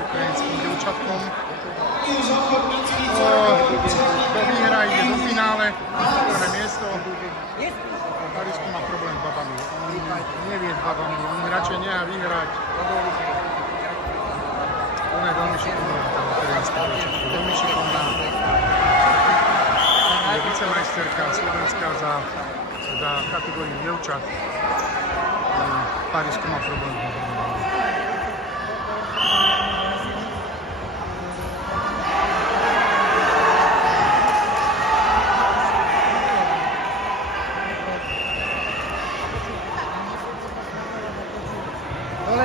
ukrajinským dievčatkom. Do výhra ide do finále, prvé miesto. Parisko má problém s babami. On nevie s babami, on radšej nechá vyhrať. On je veľmi šikovná, tá ukrajinská dievčatka. Veľmi šikovná. Je vicemajsterka Slovenska za kategóriu dievčat. Parisko má problém s babami.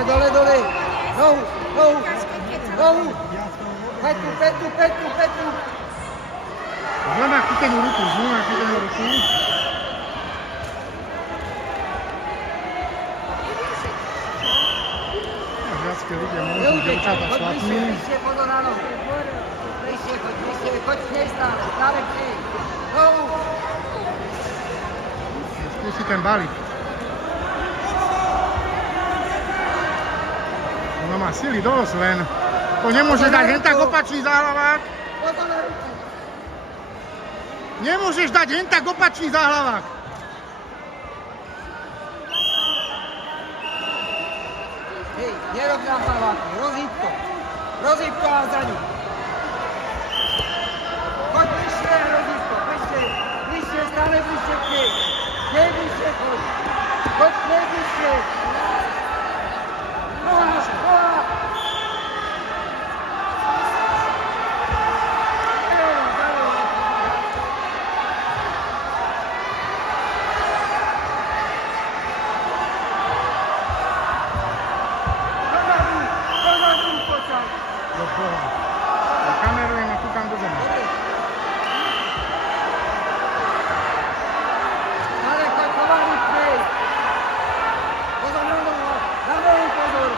Dole, nohu, petu. Znamená chytenú ruku. Viacké ľudia môžu dievčatá šlapmi. Bližšie, pozor na nohu. Bližšie, choď k nej stále k nej. Nohu. Skúsi ten balík. Ona má sily dosť, len to nemôže dať hen tak opačný záhlavák. Nemôžeš dať hen tak opačný záhlavák. Hej, nerob nám záhlavky, rozhýb to a za ňu. Choď bližšie, rozhýb to, bližšie, stále bližšie k nej. Nejbližšie choď, nejbližšie. Noha! Kamerujem a kúkam do zemi. Ale choď pomaly k nej. Pozor na nohu, pozor.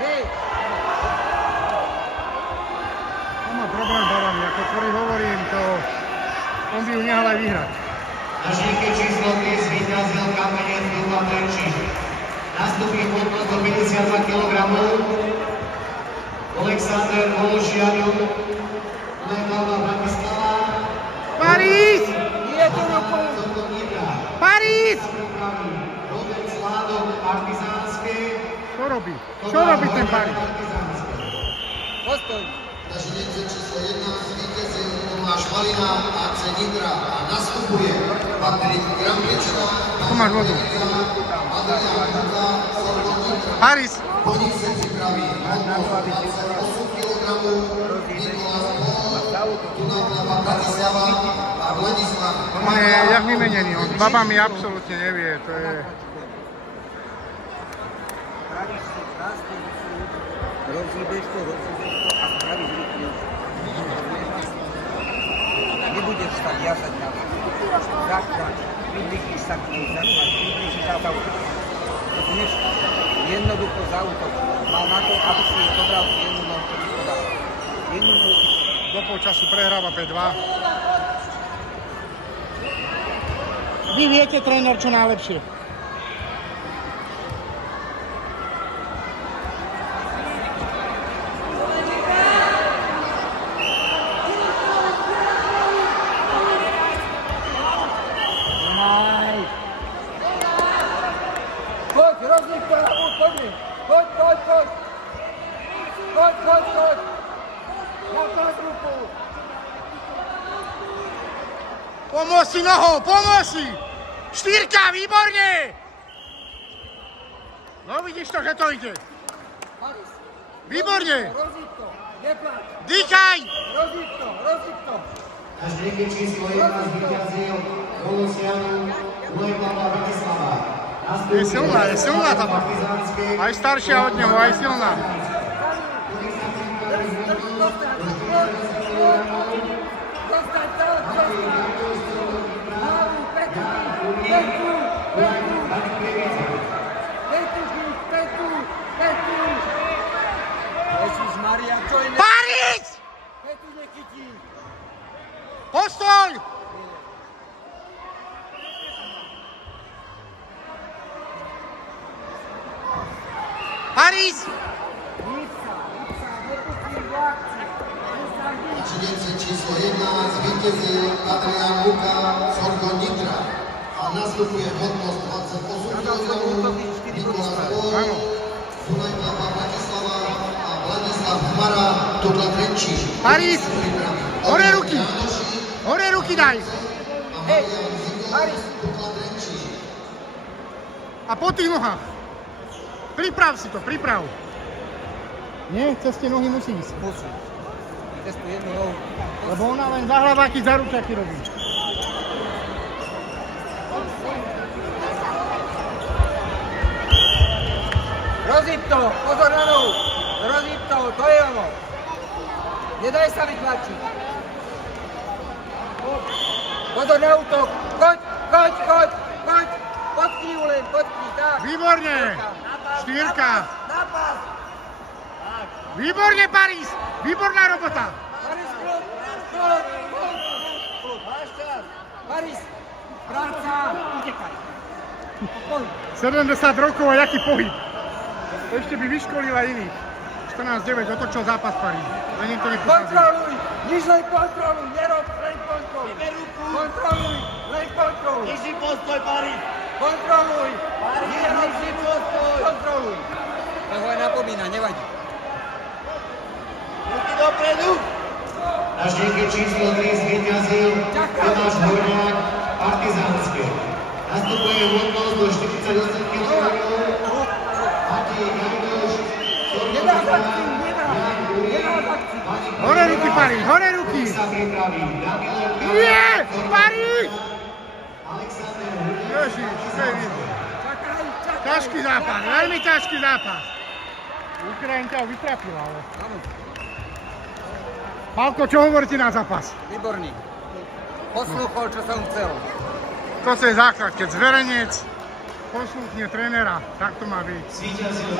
Hej. On má problém s babami, ako ktorý hovorím, to on by ju nehal aj vyhrať. Na žlíke číslo 5 zvíťazil Kamenec Duba Trenčín. Nastupí hodnotu 52 kg. Alexander Vološianu, Levava Bratislava. Paris! Nie tu rukou! Paris! Robert Sládok, Partizánske. Čo robí? Čo robí ten Paris? Postoj! Na ženice číslo 1 zvíťazil Tomáš Malina AC Nitra a nastupuje Patrik Krampička. Tomáš vodu. Paris! Po nich se připraví hodnot 28 kg Nikolás Pol, Dunavlava Bratislava a Vladislav. On je jak vymenený, on s babami absolútne nevie, to je... Rozhýbeš to a spravíš ruky. Nebudeš tak jazať na to. Tak, priblížiš sa k nej, priblížiš sa k autu. Budeš jednoducho za útok. Mal na to, aby si dobral jednu nohu, čo ti podal. Jednu nohu. Do polčasu prehráva 5-2. Vy viete, tréner, čo najlepšie. Choď, rozhýb to na půl, poďme. Choď. Na pás rukou. Pomôž si nohou, pomôž si! Štyrka, výborne! No vidíš to, že to ide. Výborne! Rozhýb to, nepláč. Dýchaj! Rozhýb to. Na žlíke číslo 1 zvíťazil Vološianu, Levava Bratislava. Je silná tá baba. Aj staršia od neho, aj silná. Paris! Postoj! Paris! Začínajúce číslo 1 zvíťazil Adrián Luka z Orgo Nitra a nastupuje hodnosť 28 kg Nikolas Pol, Dunaj Papa Bratislava a Vladislav Hmara, Tukla Trenčíš. Paris! Hore ruky! Hore ruky daj! Hej, Paris! A po tých nohách. Priprav si to, priprav. Nie, cez tie nohy musí ísť. Musí. Cez tú jednu nohu. Lebo ona len za hlaváky, za ručaky robí. Rozhýb to, pozor na nohu. Rozhýb to, to je ono. Nedaj sa vytlačiť. Pozor na útok. Choď, choď, choď, choď. Potkni ju len, potkni, tak. Výborne! Štyrka. Napad. Výborne, Paris! Výborná robota! Paris, kľud, kľud, kľud. Máš čas. Paris, práca, utekaj. 70 rokov a jaký pohyb. Ešte by vyškolila iných. 14-9, otočil zápas Paris. Len niekto nepokazí. Kontroluj, nič len kontroluj, nerob, len kontroluj. Kontroluj, len kontroluj. Nižší postoj, Paris! Kontroluj, Nižší postoj! kontroluj. Toho aj napomína, nevadí. Ruky dopredu! Na štýlke číslo 3 zvíťazil Tomáš Horňák, Partizánske. Nastupuje hodnosť do 48 kg. Matej Gajdoš, Nedá akciu, nedá akciu. Hore ruky, Paris, hore ruky! sa pripraví Daniel Nie! Paris! Alexander Hurňák. Ježiš, čo je vidno. Čakaj, čakaj. Ťažký zápas, veľmi ťažký zápas. Ukrajinka ho vytrapila, ale... Áno, Pálko, čo hovoríte na zápas? výborný. Poslúchol, čo som chcel. Toto je základ, keď zverenec poslúchne trénera, tak to má byť. Zvíťazil